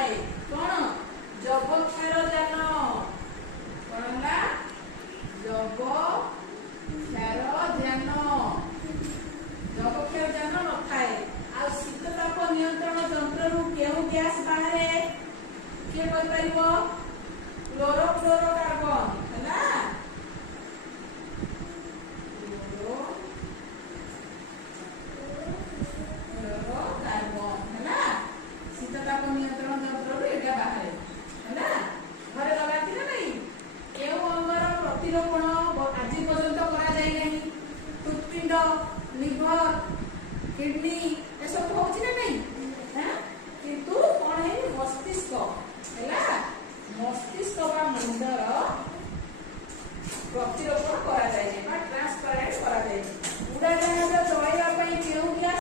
नथाए कौन जबक्षारजान कौन है जबक्षारजान जबक्षारजान नथाए आ शीतताप नियंत्रण यंत्र रु केउ गैस बाहरे के कहि परिबो क्लोरोफ्लोरोकार्बन है ना नियंत्रण यंत्र एटा बाहर है ना घरे लगाती ना नहीं केउ अंगर प्रतिरोपण आज पर्यंत करा जाय नहीं हृदपिंड लिवर किडनी